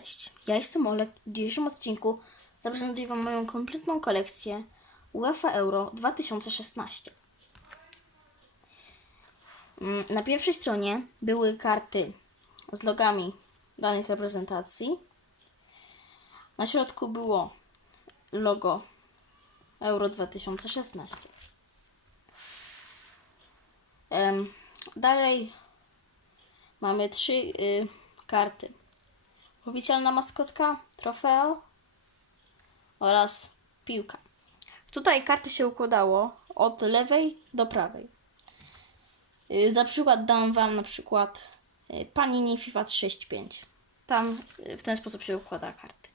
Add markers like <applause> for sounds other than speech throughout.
Cześć, ja jestem Olek. W dzisiejszym odcinku zaprezentuję Wam moją kompletną kolekcję UEFA Euro 2016. Mm, Na pierwszej stronie były karty z logami danych reprezentacji. Na środku było logo Euro 2016. Em, Dalej mamy trzy y, karty. Oficjalna maskotka, trofeo oraz piłka. Tutaj karty się układało od lewej do prawej. Y, Za przykład dam Wam na przykład y, Panini FIFA 365. Tam y, w ten sposób się układa karty.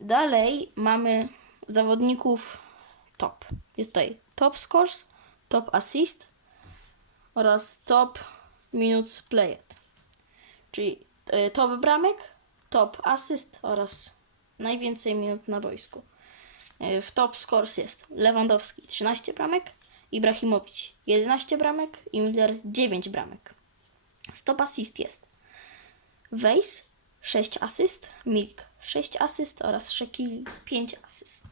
Dalej mamy zawodników top. Jest tutaj top scores, top assist oraz top minutes played. Czyli y, top bramek, top asyst oraz najwięcej minut na boisku. Y, W top scores jest Lewandowski 13 bramek, Ibrahimowicz 11 bramek i Miller 9 bramek. Z top assist jest Weiss 6 asyst, Milk 6 asyst oraz Shekili 5 asyst.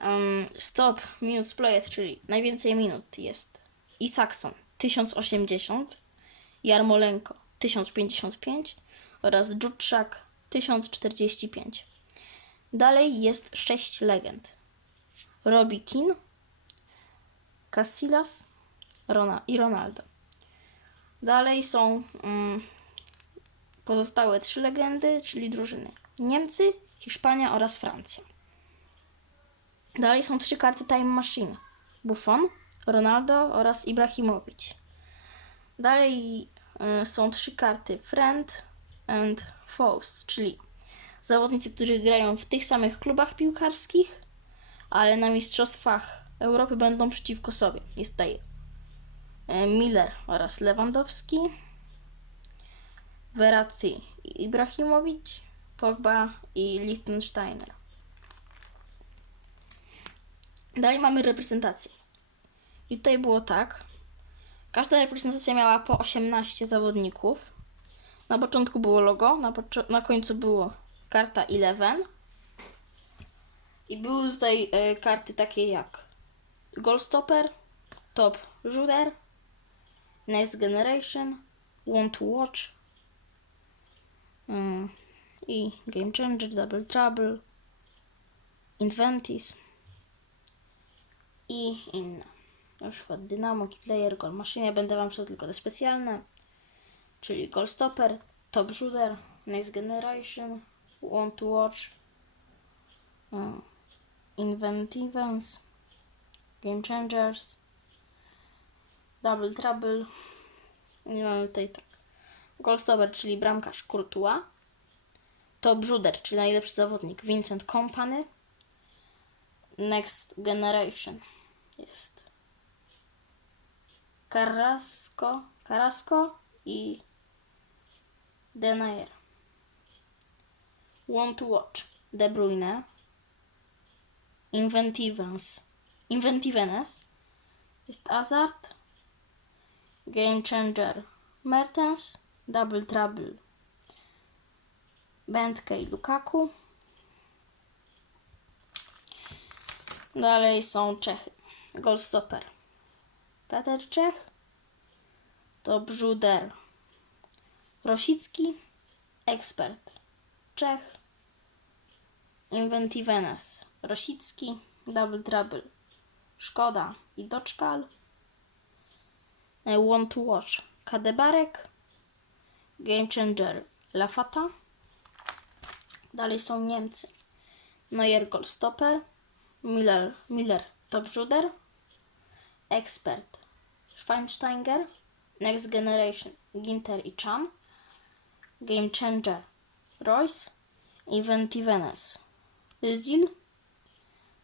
Um, stop minus played, czyli najwięcej minut jest Isakson 1080, Jarmolenko 1055 oraz Dżutszak 1045. Dalej jest 6 legend. Robbie Keane, Casillas Rona i Ronaldo. Dalej są mm, pozostałe trzy legendy, czyli drużyny Niemcy, Hiszpania oraz Francja. Dalej są trzy karty Time Machine. Buffon, Ronaldo oraz Ibrahimowicz. Dalej są trzy karty Friend and Foes, czyli zawodnicy, którzy grają w tych samych klubach piłkarskich, ale na Mistrzostwach Europy będą przeciwko sobie. Jest tutaj y, Miller oraz Lewandowski, Verratti i Ibrahimowicz, Pogba i Liechtensteiner. Dalej mamy reprezentację. I tutaj było tak. Każda reprezentacja miała po 18 zawodników. Na początku było logo, na, na końcu było karta 11. I były tutaj e, karty takie jak Goalstopper, Top Shooter, Next Generation, Want to Watch mm, i Game Changer, Double Trouble, Inventis i inne. Na przykład Dynamo, Keyplayer, Goal Machine. Będę Wam czytał tylko te specjalne, czyli Goal Stopper, Top Shooter, Next Generation, Want to Watch, um, Inventives, Game Changers, Double Trouble. I mamy tutaj tak. Goal Stopper, czyli bramkarz Courtois. Top Shooter, czyli najlepszy zawodnik Vincent Kompany. Next Generation jest Carrasco, Carrasco i Denayer. Want to watch De Bruyne, Inventivens, Inventivenes, jest Hazard, Game Changer Mertens, Double Trouble Bentke i Lukaku. Dalej są Czechy. Goalstopper. Peter Czech. To Brzuder. Rosicki. Ekspert. Czech. Inventivenes. Rosicki. Double Trouble. Szkoda i Doczkal. Want to Watch. Kadebarek. Game Changer. Lafata. Dalej są Niemcy. Neuer Goalstopper. Miller, Miller Top Shooter, Expert Schweinsteiger, Next Generation Ginter i Chan, Game Changer Royce, Inventivenes Zil,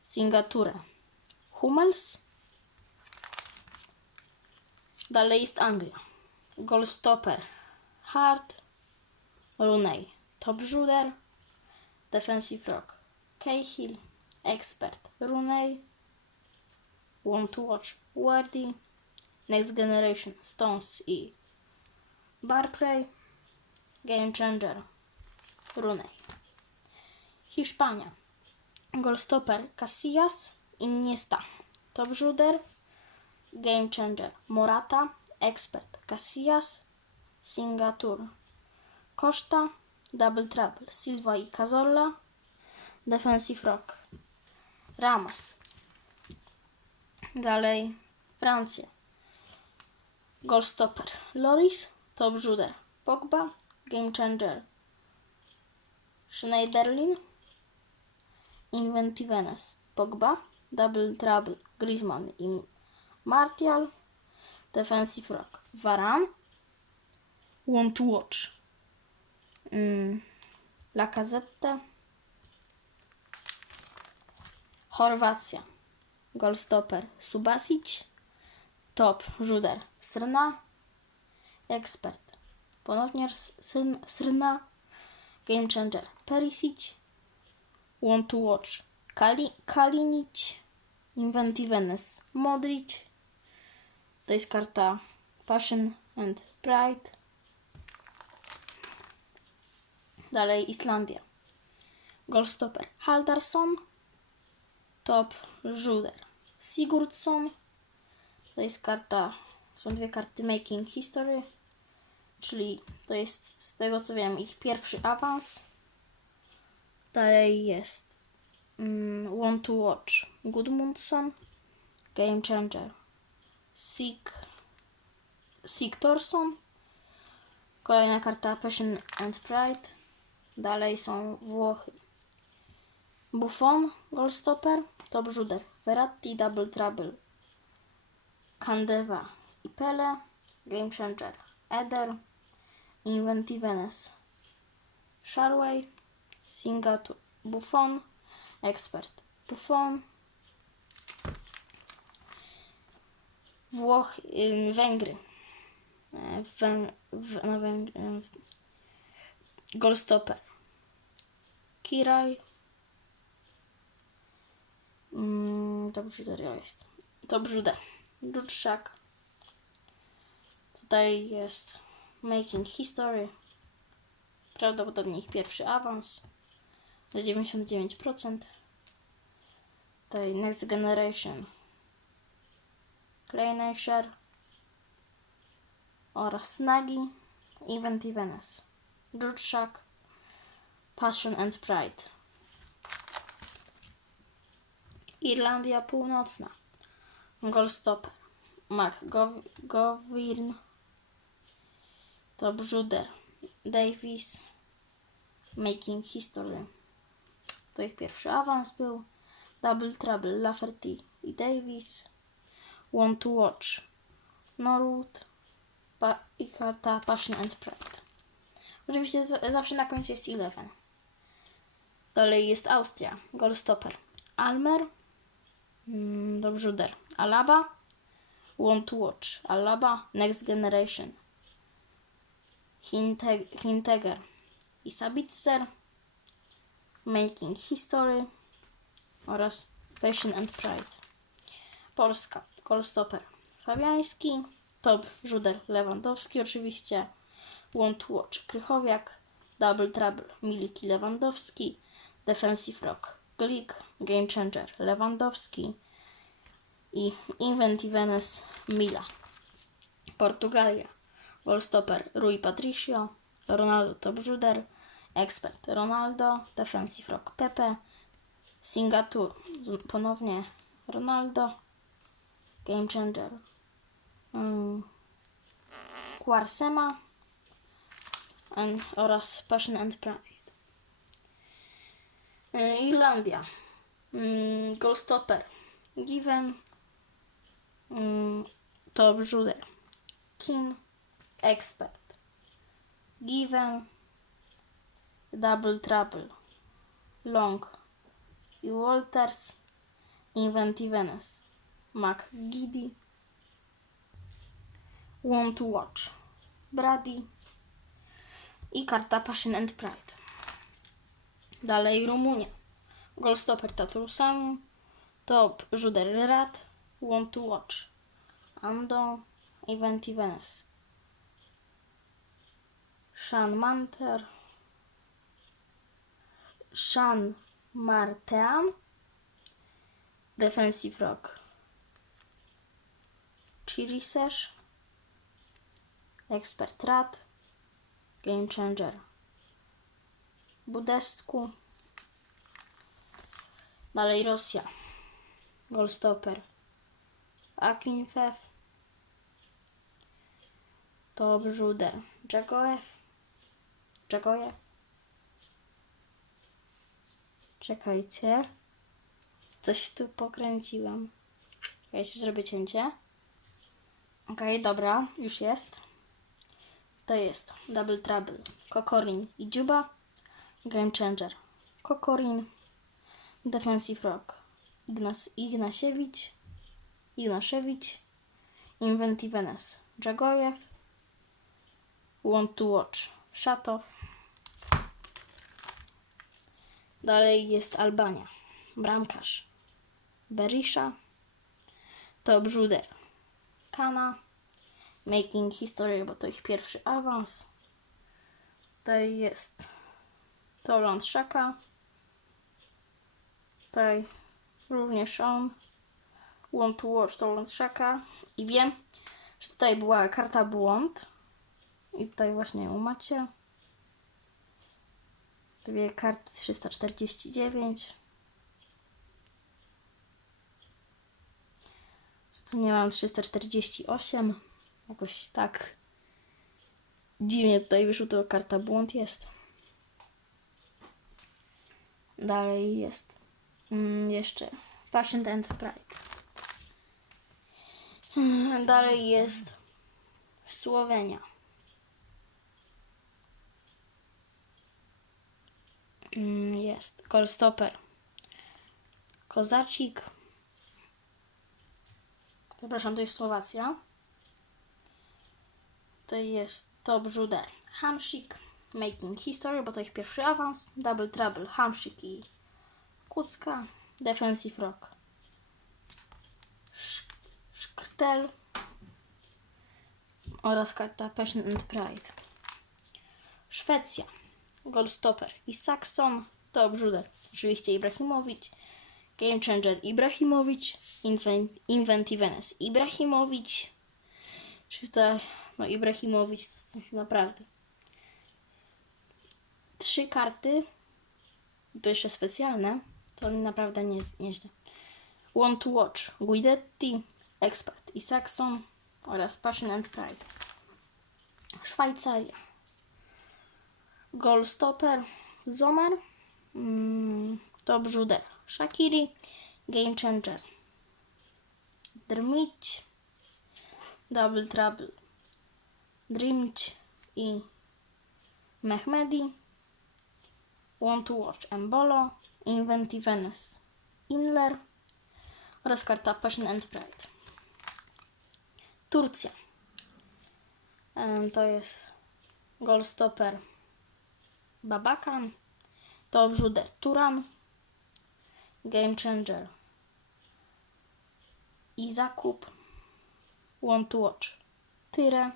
Singature Hummels, dalej jest Anglia, Goalstopper Hart, Rooney Top Shooter, Defensive Rock Cahill, Expert Rooney, Want to Watch Wardy, Next Generation Stones i Barclay, Game Changer. Runej. Hiszpania. Goalstopper Casillas. Iniesta. Top Shooter. Game Changer. Morata. Expert. Casillas. Singatur. Costa. Double Trouble. Silva i Cazorla. Defensive Rock. Ramos. Dalej Francja. Goalstopper Loris. Top Shooter Pogba. Game Changer. Schneiderlin. Inventiveness. Pogba. Double Trouble. Griezmann i Martial. Defensive Rock. Varan. Want to Watch. Mm. Lacazette. Chorwacja. Golstopper Subasic. Top Żuder Srna. Ekspert. Ponownie Srna. Game Changer Perisic. Want to Watch Kali- Kalinic. Inventiveness Modric. To jest karta Passion and Pride. Dalej Islandia. Golstopper Haldarsson. Top Żuder Sigurdsson. To jest karta, są dwie karty Making History, czyli to jest z tego co wiem ich pierwszy awans. Dalej jest mm, Want to Watch Gudmundsson, Game Changer, Sig, Sigtorsson, kolejna karta Passion and Pride. Dalej są Włochy. Buffon, Goalstopper, Top Juder, Verratti, Double Trouble, Candeva i Pele, Game Changer, Eder, Sharway, Singatu, Buffon, Expert, Buffon, Włoch, Węgry, E, Wę, w, na Węg, Kiraj, Mm, to brzuder jest. To brzudę. Dudszak. Tutaj jest Making History. Prawdopodobnie ich pierwszy awans. Na 99%. Tutaj Next Generation. Clay Nasher. Oraz Nagi. Event Venice. Dudszak. Passion and Pride. Irlandia Północna. Goalstopper. McGovern. To Brzuder. Davis. Making History. To ich pierwszy awans był. Double Trouble. Lafferty i Davis. Want to Watch. Norwood. Pa- I karta Passion and Pride. Oczywiście zawsze na końcu jest Eleven. Dalej jest Austria. Goalstopper. Almer. Mm, do brzuder. Alaba. Want to watch. Alaba. Next Generation. Hinte- Hinteger. I Sabitzer. Making History. Oraz Passion and Pride. Polska. Goalstopper. Fabiański. Top. Żuder. Lewandowski oczywiście. Want to watch. Krychowiak. Double Trouble. Miliki Lewandowski. Defensive Rock. Glik. Game Changer. Lewandowski. I Inventiveness Mila. Portugalia. Goalstopper Rui Patricio. Ronaldo Top Juder. Expert Ronaldo. Defensive Rock Pepe. Singatur. Z- Ponownie Ronaldo. Game Changer. Mm. Quarsema. And, oraz Passion and. Y, Irlandia. Mm, Goalstopper. Given. Mm, Top Juder. Kin. Expert. Given. Double Trouble. Long. I Walters. Inventiveness. McGiddy. Want to Watch. Brady. I karta Passion and Pride. Dalej Rumunia. Goalstopper Tatrusami. Top Juder Rat. Want to Watch. Ando. Event Venice. Sean Manter, Sean Martean, Defensive Rock, Chirisesh, Expert Rat, Game Changer, Budestku, dalej Rosja, Goldstopper, Akinfew, to Brzuder, Dżagoew, Dżagojew. Czekajcie. Coś tu pokręciłam. Ja się zrobię cięcie. Okej, dobra, już jest. To jest Double Trouble, Kokorin i Dziuba, Game Changer, Kokorin, Defensive Rock, Ignas, Ignasiewicz, Ignaszewicz, Inventivenes, Dżagojew, Want to Watch, Szatow. Dalej jest Albania, Bramkarz, Berisha, to Brzuder, Kana, Making History, bo to ich pierwszy awans. Tutaj jest Toland Shaka. Tutaj również on. Want to watch Toland Shaka. I wiem, że tutaj była karta błąd. I tutaj właśnie ją macie. Dwie karty 349. Tu nie mam 348. Jakoś tak dziwnie tutaj wyszło, to karta błąd jest. Dalej jest mm, jeszcze Passion and Pride. <laughs> Dalej jest Słowenia. Mm, Jest Golstopper. Kozacik. Przepraszam, to jest Słowacja. To jest Top Jude Making History, bo to ich pierwszy awans. Double Trouble, Hamsik i Kucka. Defensive Rock. Sz- Szkrtel. Oraz karta Passion and Pride. Szwecja. Goldstopper i Saxon. Top Jude. Oczywiście Ibrahimowicz. Game Changer Ibrahimowicz. Invent, Inventiveness Ibrahimowicz. Czy to, no Ibrahimowicz, to, to naprawdę. Trzy karty, to jeszcze specjalne, to naprawdę nie, nieźle. Want to Watch, Guidetti, Expert i Saxon oraz Passion and Pride. Szwajcaria. Goalstopper, Zomer, mm, to Brzuder, Shakiri, Game Changer, Drmić, Double Trouble, Dreamć i Mehmedi, Want to Watch Embolo, Inventiveness, Inler oraz karta Passion and Pride. Turcja. To jest Goalstopper Babakan, to Brzuder Turan, Game Changer i Zakup, Want to Watch Tyre,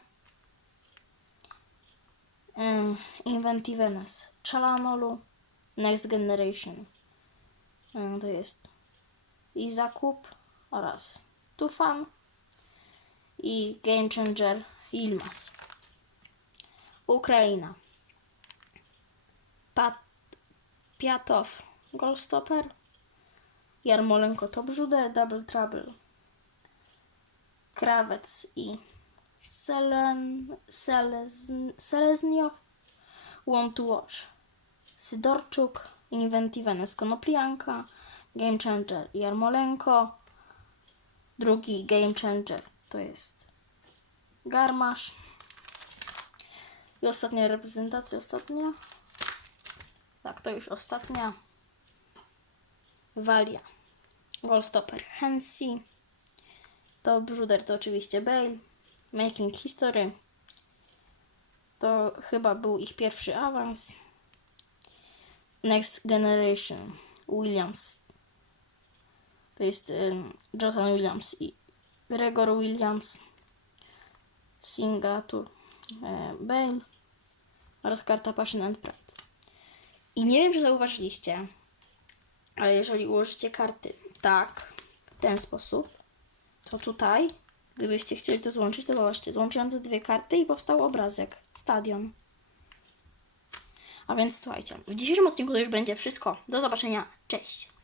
Inventiveness Chalanolu, Next Generation. Em, To jest i Zakup oraz Tufan i Game Changer Ilmas. Ukraina. Pat, Piatow Goldstopper, Jarmolenko to Brzudę, Double Trouble, Krawec i Selen, Selez, Selezniow, Want to Watch, Sydorczuk, Inventivenes Konoplianka, Game Changer Jarmolenko, drugi Game Changer to jest Garmasz i ostatnia reprezentacja, ostatnia. Tak, to już ostatnia. Walia. Goalstopper Hensi. To Brzuder to oczywiście Bale. Making History. To chyba był ich pierwszy awans. Next Generation. Williams. To jest um, Jonathan Williams i Gregor Williams. Singatur. E, Bale. oraz karta Passion and Pride. I nie wiem, czy zauważyliście, ale jeżeli ułożycie karty tak, w ten sposób, to tutaj, gdybyście chcieli to złączyć, to zobaczcie, złączyłam te dwie karty i powstał obrazek, stadion. A więc słuchajcie, w dzisiejszym odcinku to już będzie wszystko. Do zobaczenia, cześć!